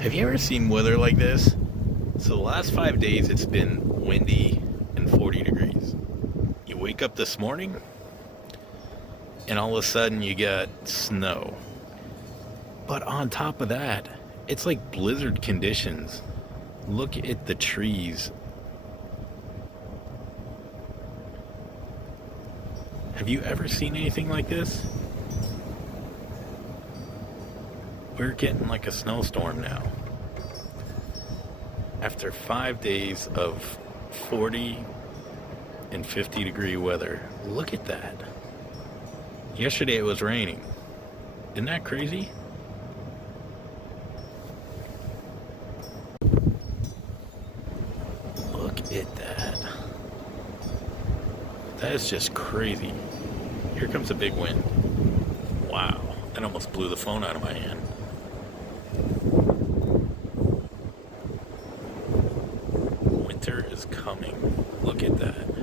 Have you ever seen weather like this? So the last 5 days it's been windy and 40 degrees. You wake up this morning and all of a sudden you got snow. But on top of that, it's like blizzard conditions. Look at the trees. Have you ever seen anything like this? We're getting like a snowstorm now. After 5 days of 40 and 50 degree weather, look at that. Yesterday it was raining. Isn't that crazy? Look at that. That is just crazy. Here comes a big wind. Wow, that almost blew the phone out of my hand. Winter is coming. Look at that.